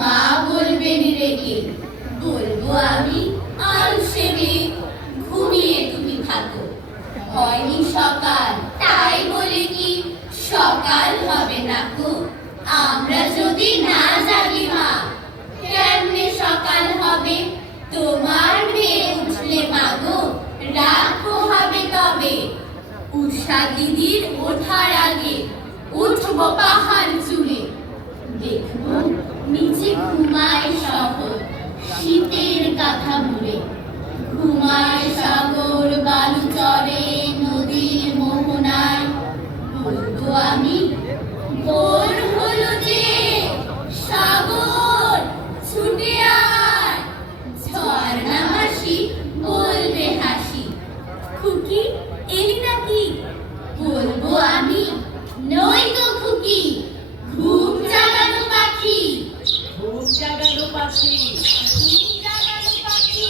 মা বলবেন রেগে, বলবো আমি আলসে মেয়ে, ঘুমিয়ে তুমি থাকো। হয়নি সকাল, তাই বলে কি সকাল হবে না গো? আমরা যদি না জাগি মা, কেমনে সকাল হবে? তোমার মেয়ে উঠলে মাগো, রাত পোহাবে তবে। উষা দিদির ওঠার আগে উঠবো পাহাড় চূড়ে, দেখবো নিচে ঘুমায় শহর শীতের কাঁথা মুড়ে। ঘুমায় সাগর বালুচরে নদীর মোহনায়, বলবো আমি ভোর হলো যে, সাগর ছুটে আয়। ঝর্ণা মাসি বলবে হাসি, খুকি এলি নাকি? বলবো আমি নই গো খুকি, ঘুম জাগানো পাখি। ঘুম জাগানো পাখি। ঘুম জাগানো পাখি।